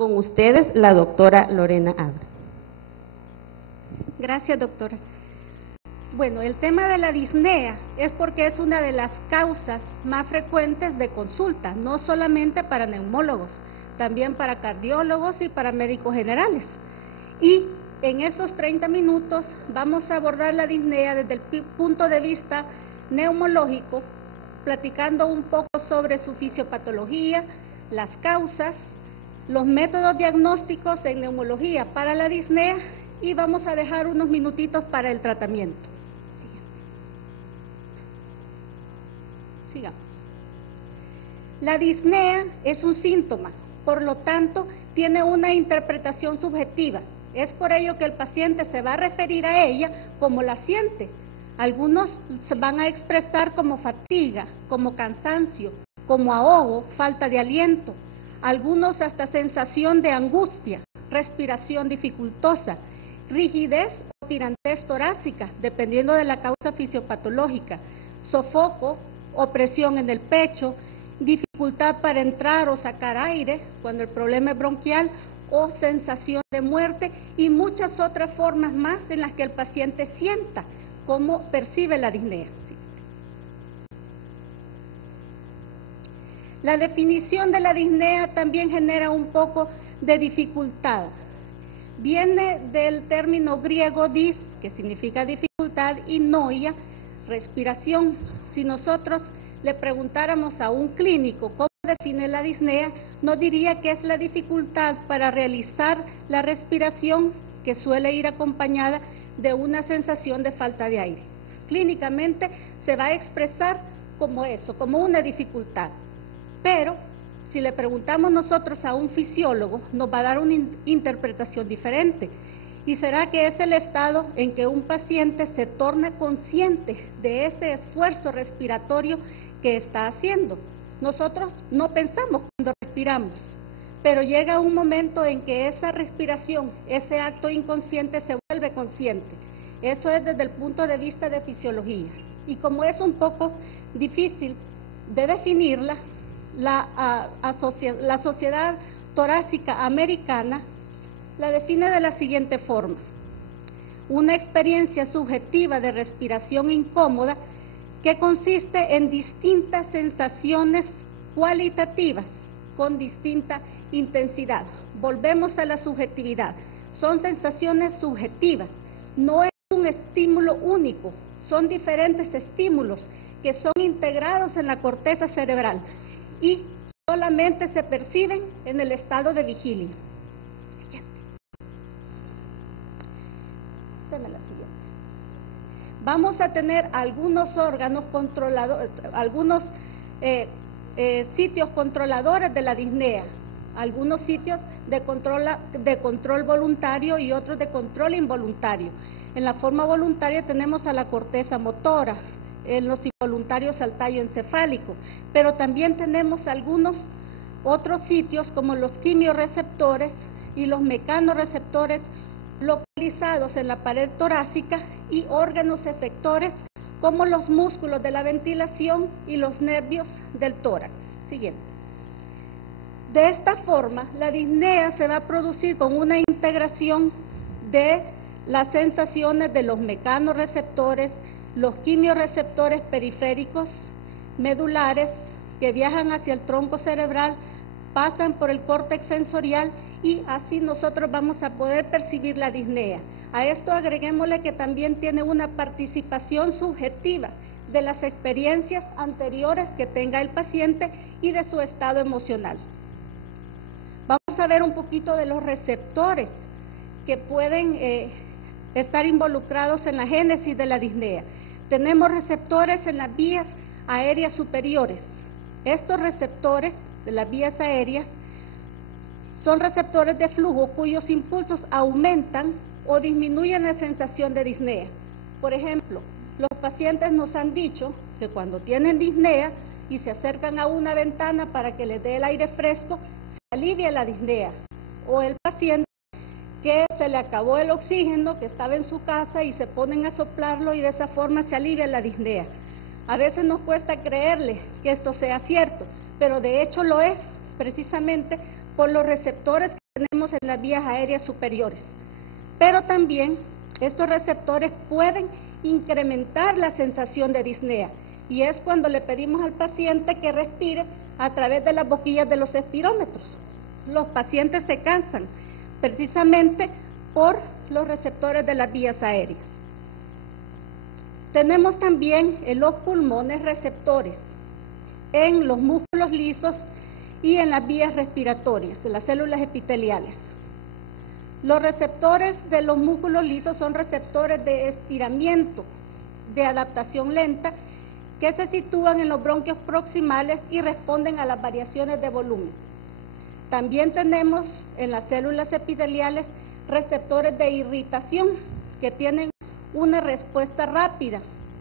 Con ustedes, la doctora Lorena Abre. Gracias, doctora. Bueno, el tema de la disnea es porque es una de las causas más frecuentes de consulta, no solamente para neumólogos, también para cardiólogos y para médicos generales. Y en esos 30 minutos vamos a abordar la disnea desde el punto de vista neumológico, platicando un poco sobre su fisiopatología, las causas, los métodos diagnósticos en neumología para la disnea y vamos a dejar unos minutitos para el tratamiento. Sigamos. La disnea es un síntoma, por lo tanto, tiene una interpretación subjetiva. Es por ello que el paciente se va a referir a ella como la siente. Algunos se van a expresar como fatiga, como cansancio, como ahogo, falta de aliento. Algunos hasta sensación de angustia, respiración dificultosa, rigidez o tirantez torácica, dependiendo de la causa fisiopatológica, sofoco, opresión en el pecho, dificultad para entrar o sacar aire cuando el problema es bronquial o sensación de muerte y muchas otras formas más en las que el paciente sienta cómo percibe la disnea. La definición de la disnea también genera un poco de dificultad. Viene del término griego dis, que significa dificultad, y noia, respiración. Si nosotros le preguntáramos a un clínico cómo define la disnea, nos diría que es la dificultad para realizar la respiración que suele ir acompañada de una sensación de falta de aire. Clínicamente se va a expresar como eso, como una dificultad. Pero si le preguntamos nosotros a un fisiólogo, nos va a dar una interpretación diferente. Y será que es el estado en que un paciente se torna consciente de ese esfuerzo respiratorio que está haciendo. Nosotros no pensamos cuando respiramos, pero llega un momento en que esa respiración, ese acto inconsciente se vuelve consciente. Eso es desde el punto de vista de fisiología. Y como es un poco difícil de definirla, la Sociedad Torácica Americana la define de la siguiente forma: una experiencia subjetiva de respiración incómoda que consiste en distintas sensaciones cualitativas con distinta intensidad. Volvemos a la subjetividad. Son sensaciones subjetivas, no es un estímulo único, son diferentes estímulos que son integrados en la corteza cerebral y solamente se perciben en el estado de vigilia. La siguiente. Vamos a tener algunos órganos controladores, algunos sitios controladores de la disnea, algunos sitios de control voluntario y otros de control involuntario. En la forma voluntaria tenemos a la corteza motora, en los involuntarios al tallo encefálico, pero también tenemos algunos otros sitios como los quimiorreceptores y los mecanorreceptores localizados en la pared torácica y órganos efectores como los músculos de la ventilación y los nervios del tórax. Siguiente. De esta forma, la disnea se va a producir con una integración de las sensaciones de los mecanorreceptores, los quimiorreceptores periféricos, medulares, que viajan hacia el tronco cerebral, pasan por el córtex sensorial y así nosotros vamos a poder percibir la disnea. A esto agreguémosle que también tiene una participación subjetiva de las experiencias anteriores que tenga el paciente y de su estado emocional. Vamos a ver un poquito de los receptores que pueden estar involucrados en la génesis de la disnea. Tenemos receptores en las vías aéreas superiores. Estos receptores de las vías aéreas son receptores de flujo cuyos impulsos aumentan o disminuyen la sensación de disnea. Por ejemplo, los pacientes nos han dicho que cuando tienen disnea y se acercan a una ventana para que les dé el aire fresco, se alivia la disnea. O el paciente que se le acabó el oxígeno, que estaba en su casa y se ponen a soplarlo y de esa forma se alivia la disnea. A veces nos cuesta creerle que esto sea cierto, pero de hecho lo es, precisamente por los receptores que tenemos en las vías aéreas superiores. Pero también estos receptores pueden incrementar la sensación de disnea, y es cuando le pedimos al paciente que respire a través de las boquillas de los espirómetros. Los pacientes se cansan precisamente por los receptores de las vías aéreas. Tenemos también en los pulmones receptores, en los músculos lisos y en las vías respiratorias, de las células epiteliales. Los receptores de los músculos lisos son receptores de estiramiento, de adaptación lenta, que se sitúan en los bronquios proximales y responden a las variaciones de volumen. También tenemos en las células epiteliales receptores de irritación, que tienen una respuesta rápida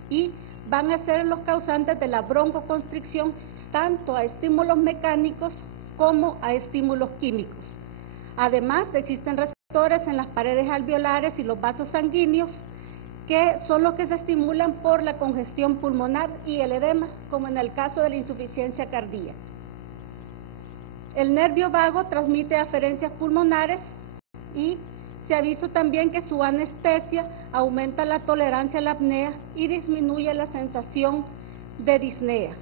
y van a ser los causantes de la broncoconstricción tanto a estímulos mecánicos como a estímulos químicos. Además, existen receptores en las paredes alveolares y los vasos sanguíneos, que son los que se estimulan por la congestión pulmonar y el edema, como en el caso de la insuficiencia cardíaca. El nervio vago transmite aferencias pulmonares y se ha visto también que su anestesia aumenta la tolerancia a la apnea y disminuye la sensación de disnea.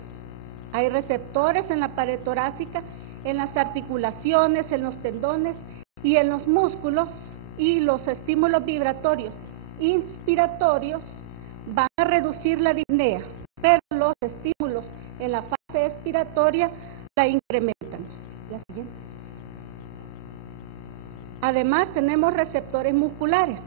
Hay receptores en la pared torácica, en las articulaciones, en los tendones y en los músculos, y los estímulos vibratorios inspiratorios van a reducir la disnea, pero los estímulos en la fase expiratoria la incrementan. La siguiente. Además, tenemos receptores musculares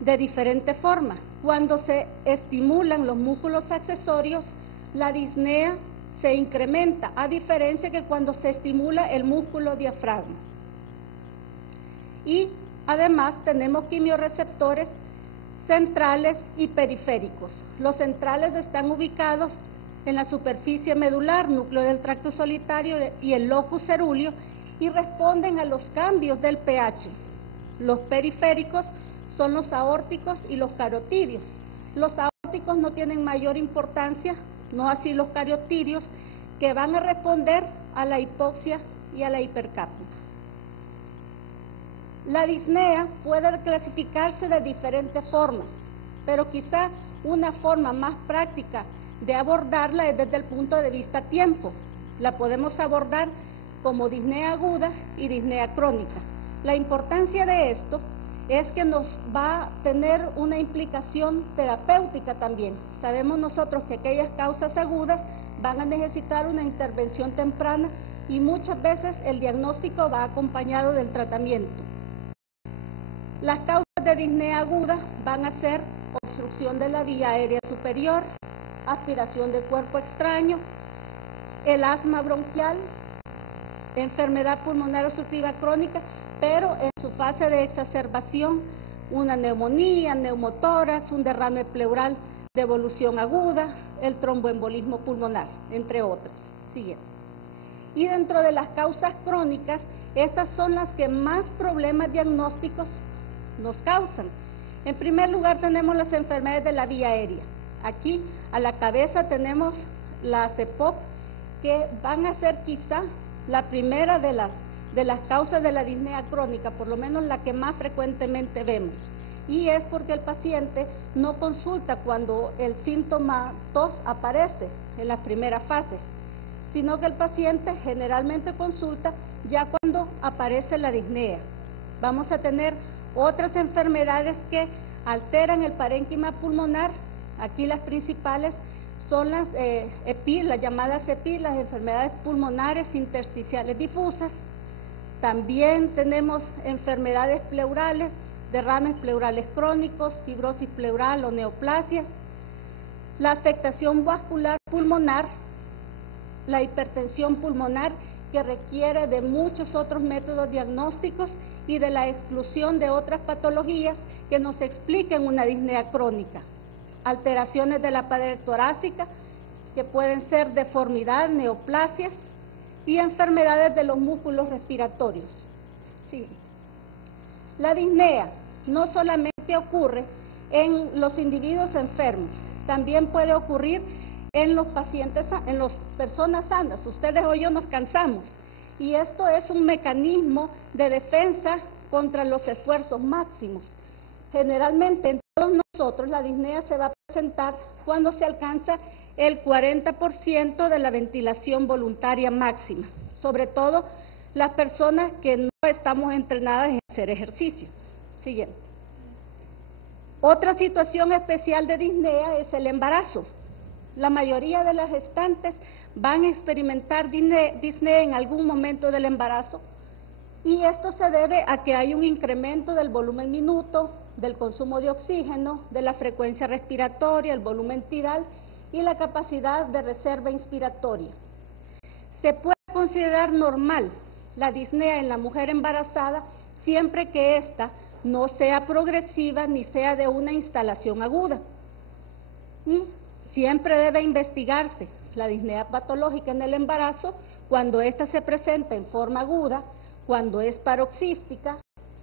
de diferente forma. Cuando se estimulan los músculos accesorios, la disnea se incrementa, a diferencia que cuando se estimula el músculo diafragma. Y además tenemos quimiorreceptores centrales y periféricos. Los centrales están ubicados en la superficie medular, núcleo del tracto solitario y el locus cerúleo, y responden a los cambios del pH. Los periféricos son los aórticos y los carotídeos. Los aórticos no tienen mayor importancia, no así los carotídeos, que van a responder a la hipoxia y a la hipercapnia. La disnea puede clasificarse de diferentes formas, pero quizá una forma más práctica de abordarla es desde el punto de vista tiempo. La podemos abordar como disnea aguda y disnea crónica. La importancia de esto es que nos va a tener una implicación terapéutica también. Sabemos nosotros que aquellas causas agudas van a necesitar una intervención temprana y muchas veces el diagnóstico va acompañado del tratamiento. Las causas de disnea aguda van a ser obstrucción de la vía aérea superior, aspiración de cuerpo extraño, el asma bronquial, enfermedad pulmonar obstructiva crónica, pero en su fase de exacerbación, una neumonía, neumotórax, un derrame pleural de evolución aguda, el tromboembolismo pulmonar, entre otras. Siguiente. Y dentro de las causas crónicas, estas son las que más problemas diagnósticos nos causan. En primer lugar tenemos las enfermedades de la vía aérea. Aquí a la cabeza tenemos las EPOC, que van a ser quizá la primera de las causas de la disnea crónica, por lo menos la que más frecuentemente vemos. Y es porque el paciente no consulta cuando el síntoma tos aparece en las primeras fases, sino que el paciente generalmente consulta ya cuando aparece la disnea. Vamos a tener otras enfermedades que alteran el parénquima pulmonar. Aquí las principales son las las llamadas EPI, las enfermedades pulmonares intersticiales difusas. También tenemos enfermedades pleurales, derrames pleurales crónicos, fibrosis pleural o neoplasia, la afectación vascular pulmonar, la hipertensión pulmonar, que requiere de muchos otros métodos diagnósticos y de la exclusión de otras patologías que nos expliquen una disnea crónica. Alteraciones de la pared torácica, que pueden ser deformidad, neoplasias y enfermedades de los músculos respiratorios. Sí. La disnea no solamente ocurre en los individuos enfermos, también puede ocurrir en los pacientes, en las personas sanas. Ustedes o yo nos cansamos y esto es un mecanismo de defensa contra los esfuerzos máximos. Generalmente en todos nosotros la disnea se va a presentar cuando se alcanza el 40% de la ventilación voluntaria máxima, sobre todo las personas que no estamos entrenadas en hacer ejercicio. Siguiente. Otra situación especial de disnea es el embarazo. La mayoría de las gestantes van a experimentar disnea en algún momento del embarazo, y esto se debe a que hay un incremento del volumen minuto, del consumo de oxígeno, de la frecuencia respiratoria, el volumen tidal y la capacidad de reserva inspiratoria. Se puede considerar normal la disnea en la mujer embarazada siempre que ésta no sea progresiva ni sea de una instalación aguda. Y siempre debe investigarse la disnea patológica en el embarazo cuando ésta se presenta en forma aguda, cuando es paroxística,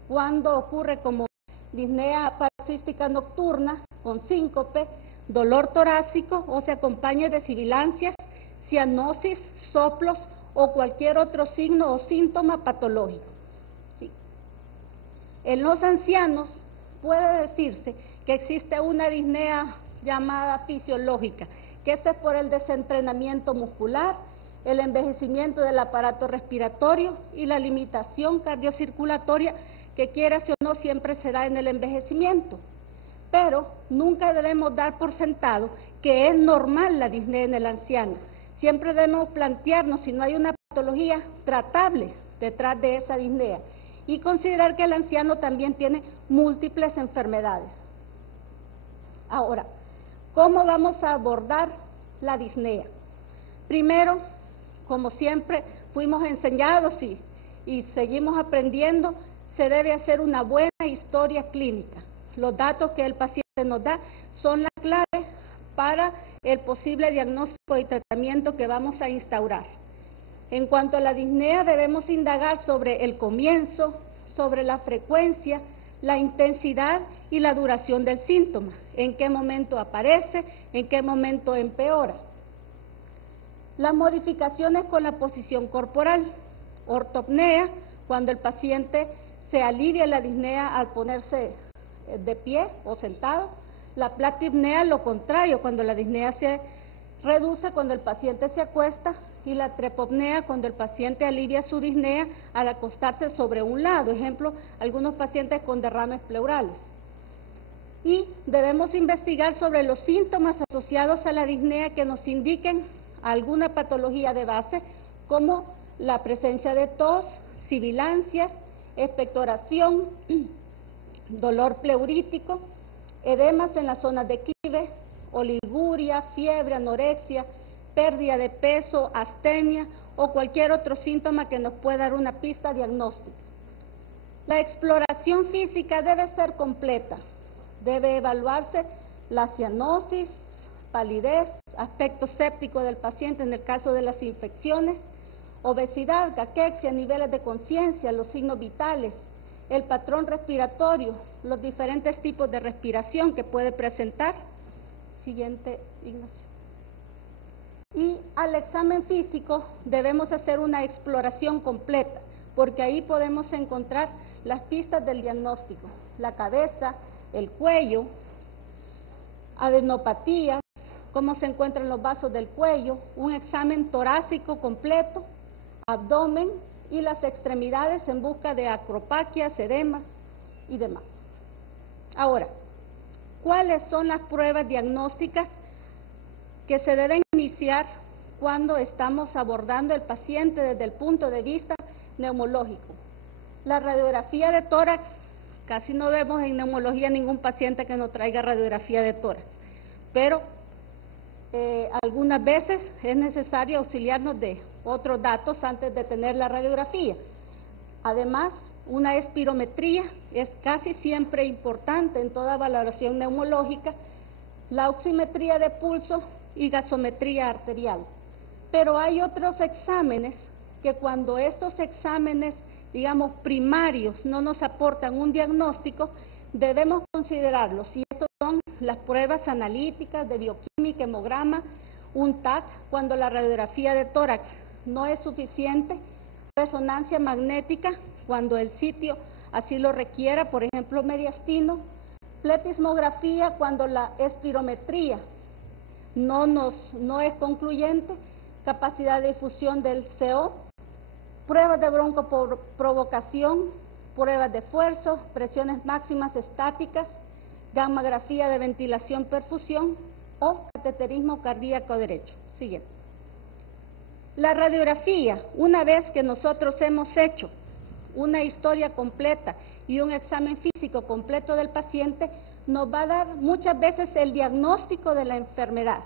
cuando ocurre como disnea paroxística nocturna con síncope, dolor torácico o se acompaña de sibilancias, cianosis, soplos o cualquier otro signo o síntoma patológico. ¿Sí? En los ancianos puede decirse que existe una disnea llamada fisiológica, que esto es por el desentrenamiento muscular, el envejecimiento del aparato respiratorio y la limitación cardiocirculatoria, que quiera o no siempre se da en el envejecimiento. Pero nunca debemos dar por sentado que es normal la disnea en el anciano. Siempre debemos plantearnos si no hay una patología tratable detrás de esa disnea y considerar que el anciano también tiene múltiples enfermedades. Ahora, ¿cómo vamos a abordar la disnea? Primero, como siempre fuimos enseñados y seguimos aprendiendo, se debe hacer una buena historia clínica. Los datos que el paciente nos da son la clave para el posible diagnóstico y tratamiento que vamos a instaurar. En cuanto a la disnea, debemos indagar sobre el comienzo, sobre la frecuencia, la intensidad y la duración del síntoma, en qué momento aparece, en qué momento empeora. Las modificaciones con la posición corporal, ortopnea, cuando el paciente se alivia la disnea al ponerse de pie o sentado, la platipnea, lo contrario, cuando la disnea se reduce cuando el paciente se acuesta, y la trepopnea, cuando el paciente alivia su disnea al acostarse sobre un lado, ejemplo, algunos pacientes con derrames pleurales. Y debemos investigar sobre los síntomas asociados a la disnea que nos indiquen alguna patología de base, como la presencia de tos, sibilancias, expectoración, dolor pleurítico, edemas en las zonas de declive, oliguria, fiebre, anorexia, pérdida de peso, astenia o cualquier otro síntoma que nos pueda dar una pista diagnóstica. La exploración física debe ser completa. Debe evaluarse la cianosis, palidez, aspecto séptico del paciente en el caso de las infecciones, obesidad, caquexia, niveles de conciencia, los signos vitales, el patrón respiratorio, los diferentes tipos de respiración que puede presentar. Siguiente, Ignacio. Y al examen físico debemos hacer una exploración completa, porque ahí podemos encontrar las pistas del diagnóstico, la cabeza, el cuello, adenopatías, cómo se encuentran los vasos del cuello, un examen torácico completo, abdomen y las extremidades en busca de acropaquias, edemas y demás. Ahora, ¿cuáles son las pruebas diagnósticas que se deben iniciar cuando estamos abordando el paciente desde el punto de vista neumológico? La radiografía de tórax, casi no vemos en neumología ningún paciente que no traiga radiografía de tórax, pero algunas veces es necesario auxiliarnos de otros datos antes de tener la radiografía. Además, una espirometría es casi siempre importante en toda valoración neumológica, la oximetría de pulso y gasometría arterial. Pero hay otros exámenes que cuando estos exámenes, digamos, primarios no nos aportan un diagnóstico, debemos considerarlos, y estos son las pruebas analíticas de bioquímica, hemograma, un TAC, cuando la radiografía de tórax no es suficiente, resonancia magnética cuando el sitio así lo requiera, por ejemplo, mediastino, pletismografía cuando la espirometría no es concluyente, capacidad de difusión del CO, pruebas de broncoprovocación, pruebas de esfuerzo, presiones máximas estáticas, gammagrafía de ventilación-perfusión o cateterismo cardíaco derecho. Siguiente. La radiografía, una vez que nosotros hemos hecho una historia completa y un examen físico completo del paciente, nos va a dar muchas veces el diagnóstico de la enfermedad.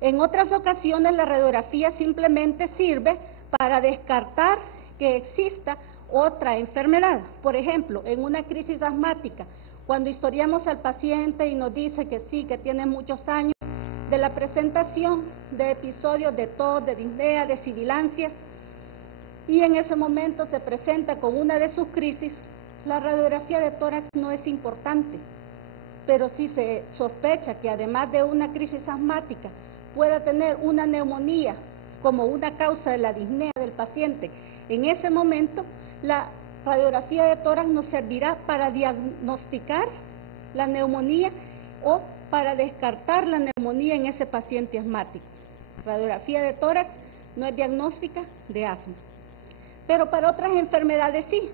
En otras ocasiones la radiografía simplemente sirve para descartar que exista otra enfermedad. Por ejemplo, en una crisis asmática, cuando historiamos al paciente y nos dice que sí, que tiene muchos años de la presentación de episodios de tos, de disnea, de sibilancias, y en ese momento se presenta con una de sus crisis, la radiografía de tórax no es importante, pero si se sospecha que además de una crisis asmática pueda tener una neumonía como una causa de la disnea del paciente, en ese momento la radiografía de tórax nos servirá para diagnosticar la neumonía o para descartar la neumonía en ese paciente asmático. Radiografía de tórax no es diagnóstica de asma. Pero para otras enfermedades sí,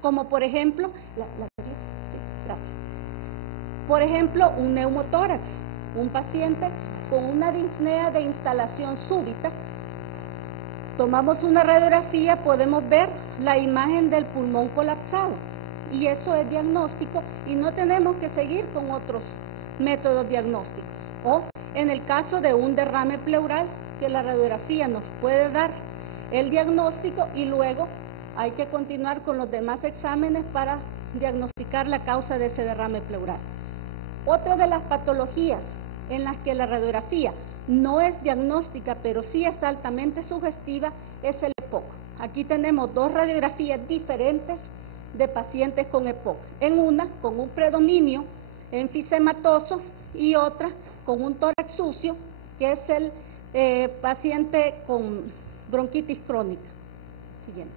como por ejemplo, por ejemplo, un neumotórax, un paciente con una disnea de instalación súbita. Tomamos una radiografía, podemos ver la imagen del pulmón colapsado y eso es diagnóstico y no tenemos que seguir con otros métodos diagnósticos. O en el caso de un derrame pleural, que la radiografía nos puede dar el diagnóstico y luego hay que continuar con los demás exámenes para diagnosticar la causa de ese derrame pleural. Otra de las patologías en las que la radiografía no es diagnóstica, pero sí es altamente sugestiva, es el EPOC. Aquí tenemos dos radiografías diferentes de pacientes con EPOC. En una, con un predominio enfisematoso y otra con un tórax sucio, que es el paciente con bronquitis crónica. Siguiente.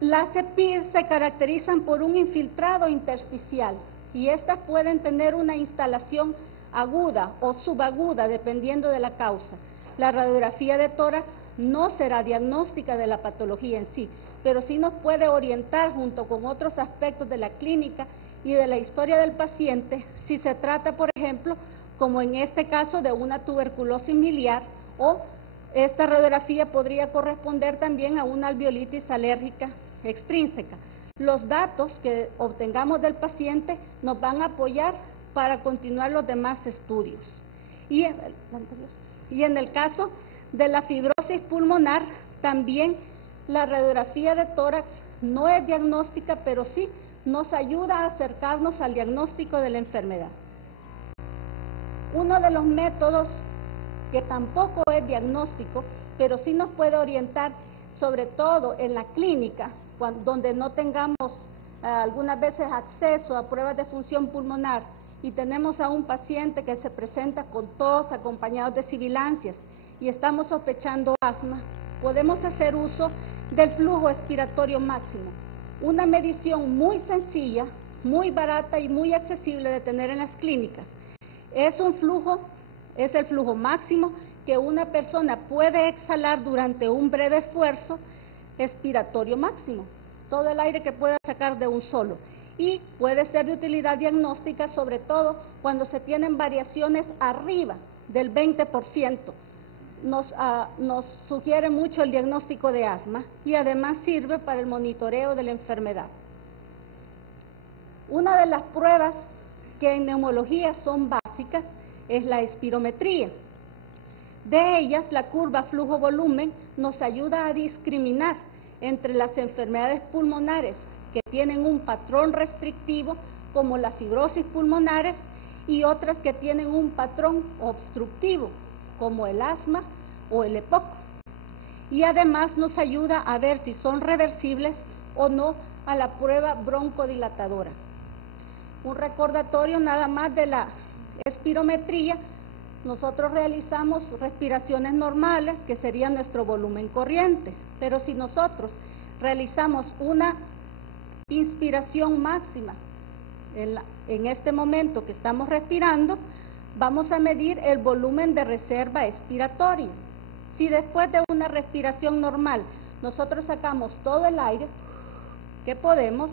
Las EPIs se caracterizan por un infiltrado intersticial y estas pueden tener una instalación aguda o subaguda dependiendo de la causa. La radiografía de tórax no será diagnóstica de la patología en sí, pero sí nos puede orientar junto con otros aspectos de la clínica y de la historia del paciente si se trata, por ejemplo, como en este caso de una tuberculosis miliar, o esta radiografía podría corresponder también a una alveolitis alérgica extrínseca. Los datos que obtengamos del paciente nos van a apoyar para continuar los demás estudios. Y en el caso de la fibrosis pulmonar, también la radiografía de tórax no es diagnóstica, pero sí nos ayuda a acercarnos al diagnóstico de la enfermedad. Uno de los métodos que tampoco es diagnóstico, pero sí nos puede orientar, sobre todo en la clínica, donde no tengamos algunas veces acceso a pruebas de función pulmonar y tenemos a un paciente que se presenta con tos acompañado de sibilancias y estamos sospechando asma, podemos hacer uso del flujo expiratorio máximo, una medición muy sencilla, muy barata y muy accesible de tener en las clínicas. Es el flujo máximo que una persona puede exhalar durante un breve esfuerzo expiratorio máximo, todo el aire que pueda sacar de un solo, y puede ser de utilidad diagnóstica, sobre todo cuando se tienen variaciones arriba del 20%. Nos sugiere mucho el diagnóstico de asma y además sirve para el monitoreo de la enfermedad. Una de las pruebas que en neumología son básicas es la espirometría. De ellas, la curva flujo-volumen nos ayuda a discriminar entre las enfermedades pulmonares que tienen un patrón restrictivo, como las fibrosis pulmonares, y otras que tienen un patrón obstructivo, como el asma o el EPOC. Y además nos ayuda a ver si son reversibles o no a la prueba broncodilatadora. Un recordatorio nada más de la espirometría. nosotros realizamos respiraciones normales, que sería nuestro volumen corriente, pero si nosotros realizamos una inspiración máxima en este momento que estamos respirando, vamos a medir el volumen de reserva expiratorio. Si después de una respiración normal nosotros sacamos todo el aire que podemos,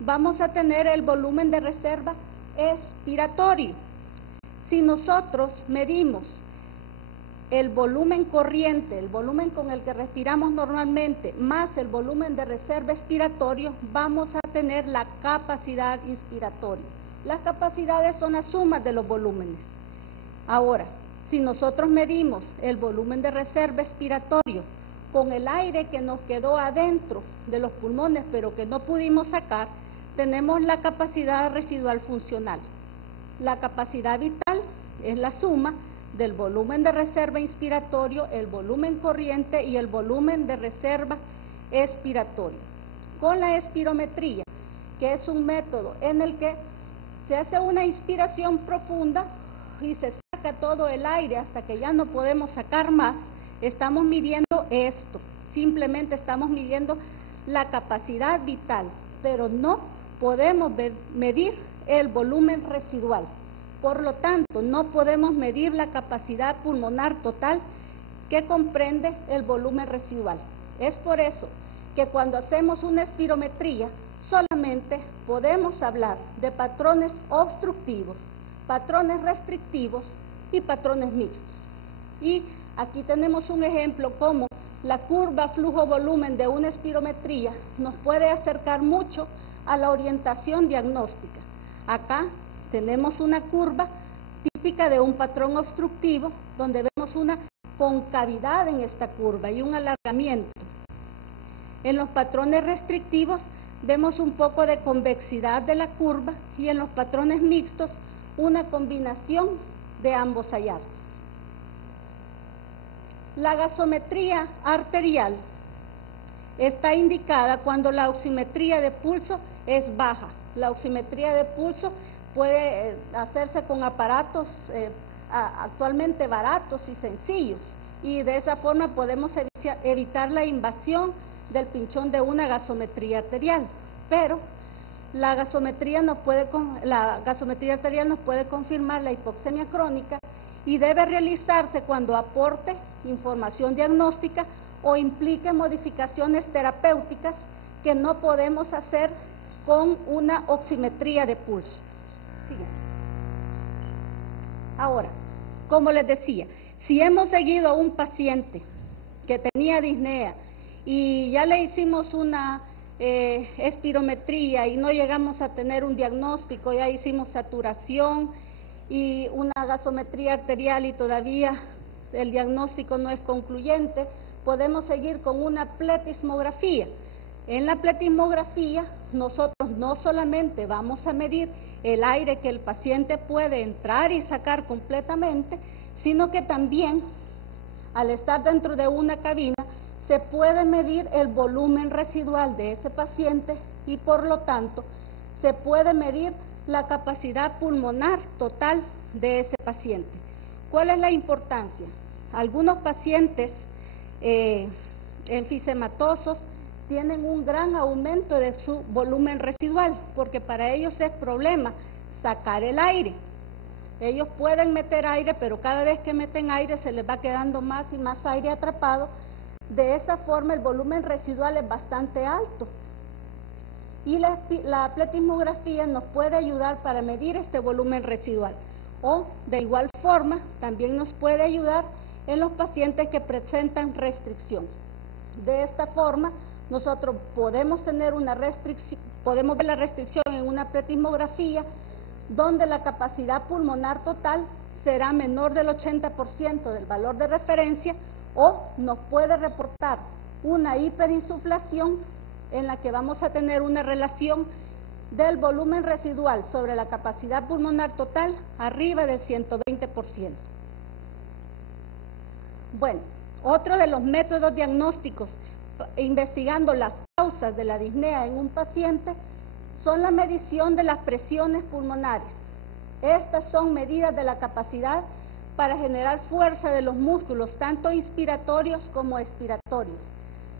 vamos a tener el volumen de reserva expiratorio. Si nosotros medimos el volumen corriente, el volumen con el que respiramos normalmente, más el volumen de reserva expiratorio, vamos a tener la capacidad inspiratoria. Las capacidades son la suma de los volúmenes. Ahora, si nosotros medimos el volumen de reserva expiratorio con el aire que nos quedó adentro de los pulmones, pero que no pudimos sacar, tenemos la capacidad residual funcional. La capacidad vital es la suma del volumen de reserva inspiratorio, el volumen corriente y el volumen de reserva expiratorio. Con la espirometría, que es un método en el que se hace una inspiración profunda y se saca todo el aire hasta que ya no podemos sacar más, estamos midiendo esto, simplemente estamos midiendo la capacidad vital, pero no podemos medir el volumen residual. Por lo tanto, no podemos medir la capacidad pulmonar total que comprende el volumen residual. Es por eso que cuando hacemos una espirometría, solamente podemos hablar de patrones obstructivos, patrones restrictivos y patrones mixtos. Y aquí tenemos un ejemplo como la curva flujo-volumen de una espirometría nos puede acercar mucho a la orientación diagnóstica. Acá tenemos una curva típica de un patrón obstructivo, donde vemos una concavidad en esta curva y un alargamiento. En los patrones restrictivos vemos un poco de convexidad de la curva y en los patrones mixtos una combinación de ambos hallazgos. La gasometría arterial está indicada cuando la oximetría de pulso es baja. La oximetría de pulso puede hacerse con aparatos actualmente baratos y sencillos, y de esa forma podemos evitar la invasión del pinchón de una gasometría arterial. Pero la gasometría arterial nos puede confirmar la hipoxemia crónica y debe realizarse cuando aporte información diagnóstica o implique modificaciones terapéuticas que no podemos hacer con una oximetría de pulso. Ahora, como les decía, si hemos seguido a un paciente que tenía disnea y ya le hicimos una espirometría y no llegamos a tener un diagnóstico, ya hicimos saturación y una gasometría arterial y todavía el diagnóstico no es concluyente, podemos seguir con una pletismografía. En la pletismografía nosotros no solamente vamos a medir el aire que el paciente puede entrar y sacar completamente, sino que también, al estar dentro de una cabina, se puede medir el volumen residual de ese paciente y por lo tanto se puede medir la capacidad pulmonar total de ese paciente. ¿Cuál es la importancia? Algunos pacientes enfisematosos tienen un gran aumento de su volumen residual, porque para ellos es problema sacar el aire. Ellos pueden meter aire, pero cada vez que meten aire se les va quedando más y más aire atrapado. De esa forma el volumen residual es bastante alto. Y la pletismografía nos puede ayudar para medir este volumen residual. O, de igual forma, también nos puede ayudar en los pacientes que presentan restricción. De esta forma, nosotros podemos tener una restricción, podemos ver la restricción en una pletismografía donde la capacidad pulmonar total será menor del 80% del valor de referencia, o nos puede reportar una hiperinsuflación en la que vamos a tener una relación del volumen residual sobre la capacidad pulmonar total arriba del 120%. Bueno, otro de los métodos diagnósticos investigando las causas de la disnea en un paciente son la medición de las presiones pulmonares. Estas son medidas de la capacidad para generar fuerza de los músculos, tanto inspiratorios como expiratorios.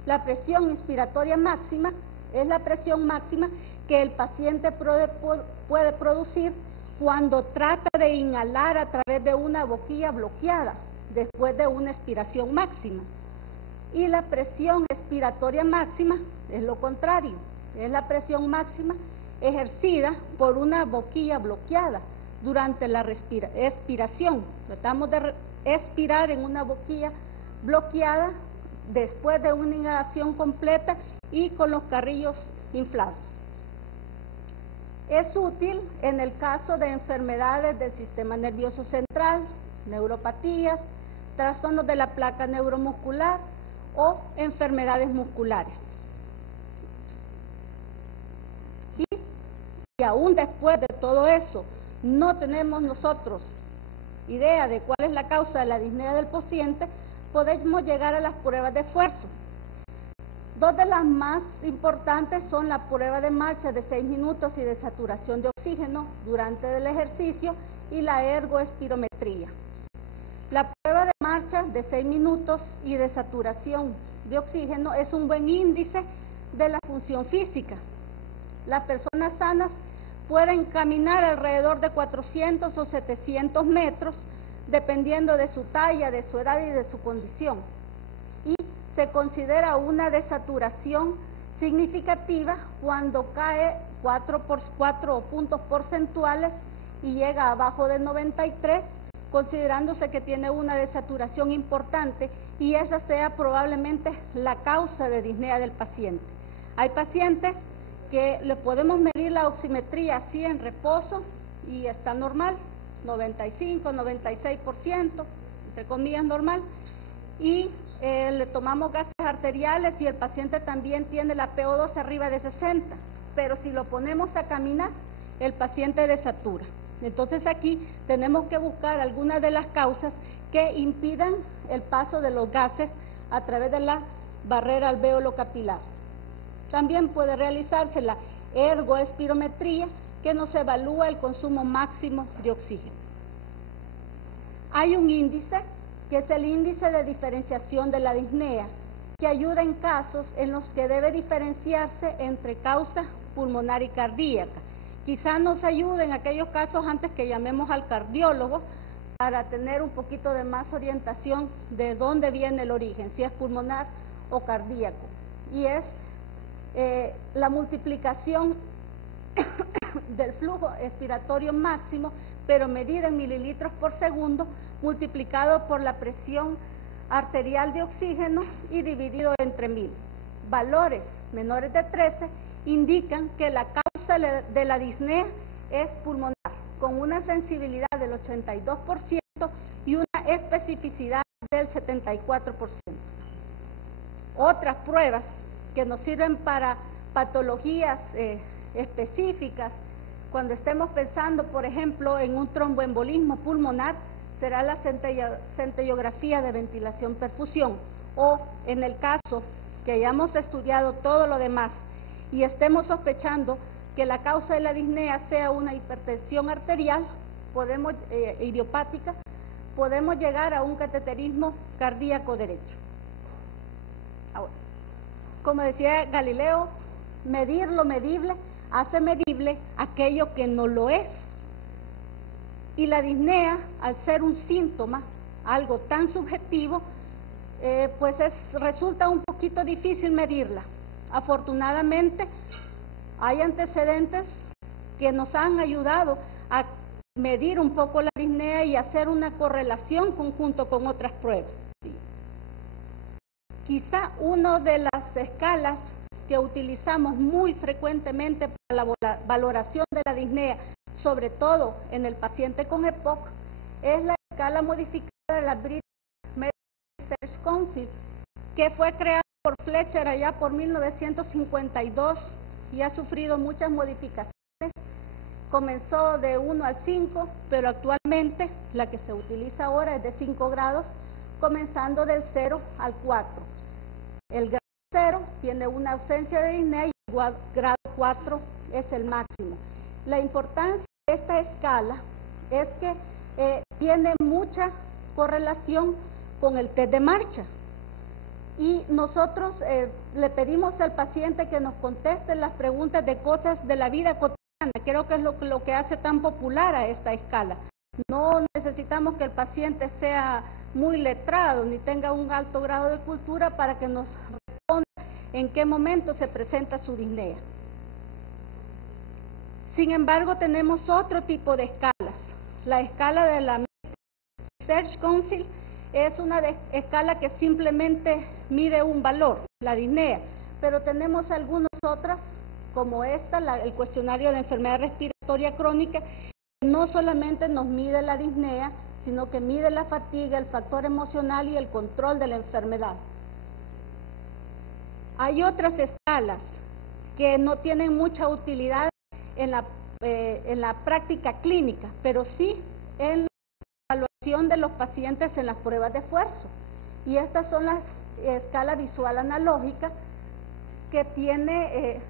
La presión inspiratoria máxima es la presión máxima que el paciente puede producir cuando trata de inhalar a través de una boquilla bloqueada, después de una expiración máxima. Y la presión expiratoria máxima es lo contrario, es la presión máxima ejercida por una boquilla bloqueada durante la expiración. Tratamos de expirar en una boquilla bloqueada después de una inhalación completa y con los carrillos inflados. Es útil en el caso de enfermedades del sistema nervioso central, neuropatías, trastornos de la placa neuromuscular o enfermedades musculares. Y si aún después de todo eso no tenemos nosotros idea de cuál es la causa de la disnea del paciente, podemos llegar a las pruebas de esfuerzo. Dos de las más importantes son la prueba de marcha de 6 minutos y de saturación de oxígeno durante el ejercicio y la ergoespirometría. La prueba de marcha de 6 minutos y de saturación de oxígeno es un buen índice de la función física. Las personas sanas pueden caminar alrededor de 400 o 700 metros, dependiendo de su talla, de su edad y de su condición. Y se considera una desaturación significativa cuando cae 4 puntos porcentuales y llega abajo de 93, considerándose que tiene una desaturación importante y esa sea probablemente la causa de disnea del paciente. Hay pacientes que le podemos medir la oximetría así en reposo y está normal, 95, 96%, entre comillas normal, y le tomamos gases arteriales y el paciente también tiene la PO2 arriba de 60, pero si lo ponemos a caminar, el paciente desatura. Entonces aquí tenemos que buscar algunas de las causas que impidan el paso de los gases a través de la barrera alvéolo capilar. También puede realizarse la ergoespirometría, que nos evalúa el consumo máximo de oxígeno. Hay un índice, que es el índice de diferenciación de la disnea, que ayuda en casos en los que debe diferenciarse entre causa pulmonar y cardíaca. Quizá nos ayude en aquellos casos antes que llamemos al cardiólogo para tener un poquito de más orientación de dónde viene el origen, si es pulmonar o cardíaco. Y es la multiplicación del flujo expiratorio máximo, pero medida en mililitros por segundo, multiplicado por la presión arterial de oxígeno y dividido entre 1000. Valores menores de 13 indican que la causa de la disnea es pulmonar, con una sensibilidad del 82% y una especificidad del 74%. Otras pruebas que nos sirven para patologías específicas, cuando estemos pensando, por ejemplo, en un tromboembolismo pulmonar, será la centellografía de ventilación-perfusión, o en el caso que hayamos estudiado todo lo demás y estemos sospechando que la causa de la disnea sea una hipertensión arterial idiopática, podemos llegar a un cateterismo cardíaco derecho. Ahora, como decía Galileo, medir lo medible hace medible aquello que no lo es. Y la disnea, al ser un síntoma, algo tan subjetivo, pues resulta un poquito difícil medirla. Afortunadamente, hay antecedentes que nos han ayudado a medir un poco la disnea y hacer una correlación junto con otras pruebas. Quizá una de las escalas que utilizamos muy frecuentemente para la valoración de la disnea, sobre todo en el paciente con EPOC, es la escala modificada de la British Medical Research Council, que fue creada por Fletcher allá por 1952 y ha sufrido muchas modificaciones. Comenzó de 1 al 5, pero actualmente la que se utiliza ahora es de 5 grados, comenzando del 0 al 4. El grado 0 tiene una ausencia de disnea y el grado 4 es el máximo. La importancia de esta escala es que tiene mucha correlación con el test de marcha. Y nosotros le pedimos al paciente que nos conteste las preguntas de cosas de la vida cotidiana. Creo que es lo que hace tan popular a esta escala. No necesitamos que el paciente sea muy letrado ni tenga un alto grado de cultura para que nos responda en qué momento se presenta su disnea. Sin embargo, tenemos otro tipo de escalas. La escala de la Research Council es una escala que simplemente mide un valor, la disnea, pero tenemos algunas otras, como esta, el cuestionario de enfermedad respiratoria crónica, que no solamente nos mide la disnea, sino que mide la fatiga, el factor emocional y el control de la enfermedad. Hay otras escalas que no tienen mucha utilidad en la práctica clínica, pero sí en la evaluación de los pacientes en las pruebas de esfuerzo. Y estas son las escalas visual analógica, que tiene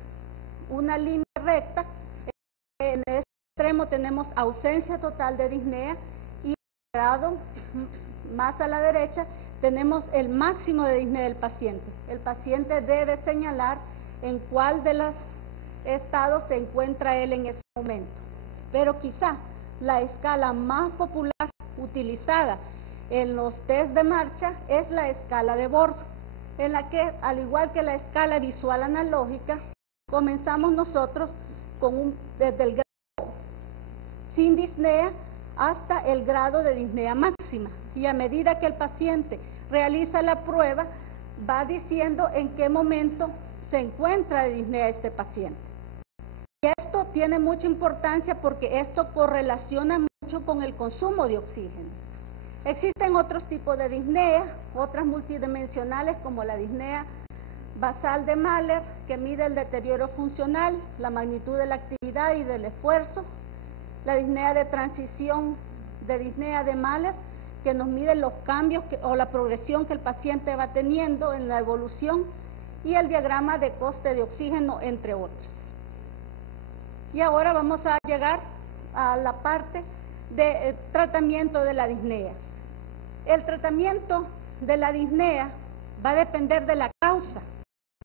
una línea recta. En este extremo tenemos ausencia total de disnea y en el grado más a la derecha tenemos el máximo de disnea del paciente. El paciente debe señalar en cuál de los estados se encuentra él en ese momento. Pero quizá la escala más popular utilizada en los test de marcha es la escala de Borg, en la que, al igual que la escala visual analógica, comenzamos nosotros desde el grado sin disnea hasta el grado de disnea máxima, y a medida que el paciente realiza la prueba va diciendo en qué momento se encuentra de disnea este paciente. Y esto tiene mucha importancia porque esto correlaciona mucho con el consumo de oxígeno. Existen otros tipos de disnea, otras multidimensionales, como la disnea basal de Mahler, que mide el deterioro funcional, la magnitud de la actividad y del esfuerzo. La disnea de transición de disnea de Mahler, que nos mide los cambios o la progresión que el paciente va teniendo en la evolución, y el diagrama de coste de oxígeno, entre otros. Y ahora vamos a llegar a la parte de tratamiento de la disnea. El tratamiento de la disnea va a depender de la causa.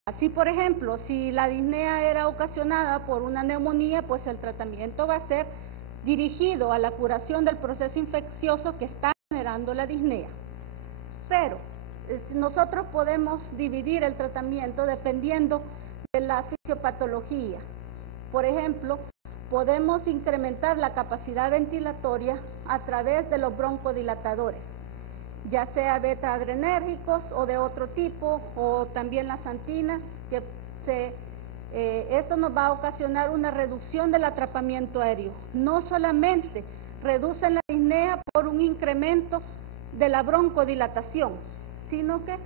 Así, por ejemplo, si la disnea era ocasionada por una neumonía, pues el tratamiento va a ser dirigido a la curación del proceso infeccioso que está generando la disnea. Pero nosotros podemos dividir el tratamiento dependiendo de la fisiopatología. Por ejemplo, podemos incrementar la capacidad ventilatoria a través de los broncodilatadores, ya sea beta-adrenérgicos o de otro tipo, o también las antinas, que esto nos va a ocasionar una reducción del atrapamiento aéreo. No solamente reducen la disnea por un incremento de la broncodilatación, sino que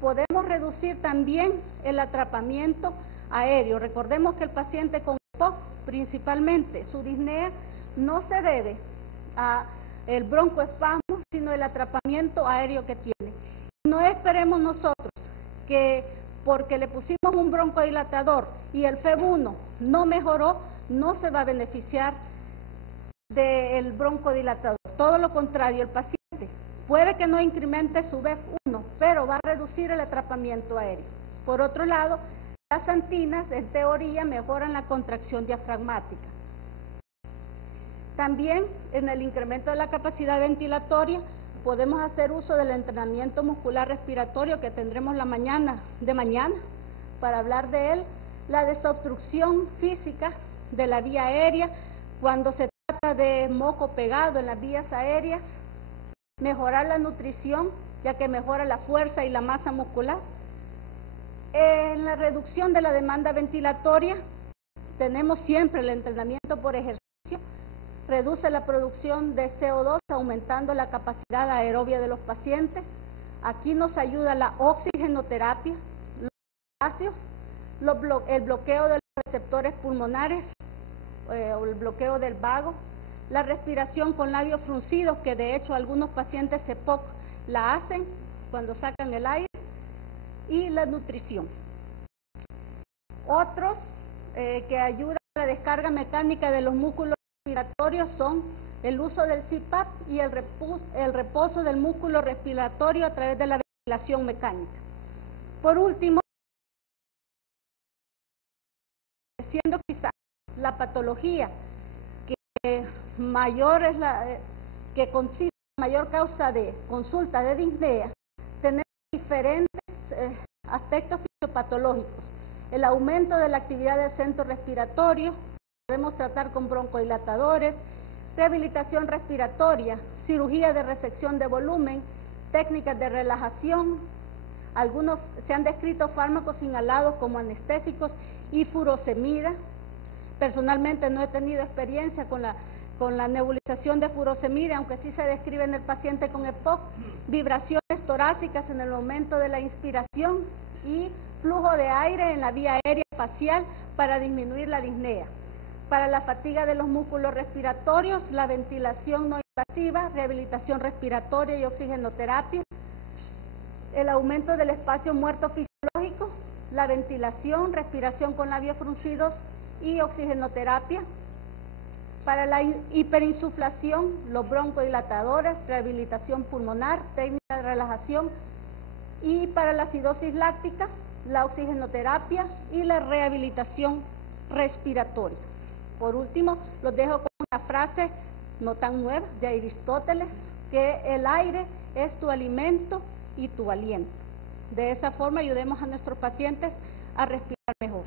podemos reducir también el atrapamiento aéreo. Recordemos que el paciente con EPOC, principalmente su disnea, no se debe a el broncoespasmo, sino el atrapamiento aéreo que tiene. No esperemos nosotros que porque le pusimos un broncodilatador y el FEV1 no mejoró, no se va a beneficiar del broncodilatador. Todo lo contrario, el paciente puede que no incremente su BEF1, pero va a reducir el atrapamiento aéreo. Por otro lado, las antinas, en teoría, mejoran la contracción diafragmática. También, en el incremento de la capacidad ventilatoria, podemos hacer uso del entrenamiento muscular respiratorio que tendremos de mañana para hablar de él, la desobstrucción física de la vía aérea cuando se trata de moco pegado en las vías aéreas, mejorar la nutrición, ya que mejora la fuerza y la masa muscular. En la reducción de la demanda ventilatoria, tenemos siempre el entrenamiento por ejercicio, reduce la producción de CO2, aumentando la capacidad aerobia de los pacientes. Aquí nos ayuda la oxigenoterapia, los gaseos, el bloqueo de los receptores pulmonares, o el bloqueo del vago, la respiración con labios fruncidos, que de hecho algunos pacientes EPOC la hacen cuando sacan el aire, y la nutrición. Otros que ayudan a la descarga mecánica de los músculos respiratorios son el uso del CPAP y el reposo del músculo respiratorio a través de la ventilación mecánica. Por último, siendo quizás la patología que consiste en la mayor causa de consulta de disnea, tenemos diferentes aspectos fisiopatológicos. El aumento de la actividad del centro respiratorio, podemos tratar con broncodilatadores, rehabilitación respiratoria, cirugía de resección de volumen, técnicas de relajación. Algunos se han descrito fármacos inhalados como anestésicos y furosemida. Personalmente no he tenido experiencia con la nebulización de furosemida, aunque sí se describe en el paciente con EPOC, vibraciones torácicas en el momento de la inspiración y flujo de aire en la vía aérea facial para disminuir la disnea. Para la fatiga de los músculos respiratorios, la ventilación no invasiva, rehabilitación respiratoria y oxigenoterapia. El aumento del espacio muerto fisiológico, la ventilación, respiración con labios fruncidos y oxigenoterapia. Para la hiperinsuflación, los broncodilatadores, rehabilitación pulmonar, técnica de relajación. Y para la acidosis láctica, la oxigenoterapia y la rehabilitación respiratoria. Por último, los dejo con una frase no tan nueva de Aristóteles, que el aire es tu alimento y tu aliento. De esa forma ayudemos a nuestros pacientes a respirar mejor.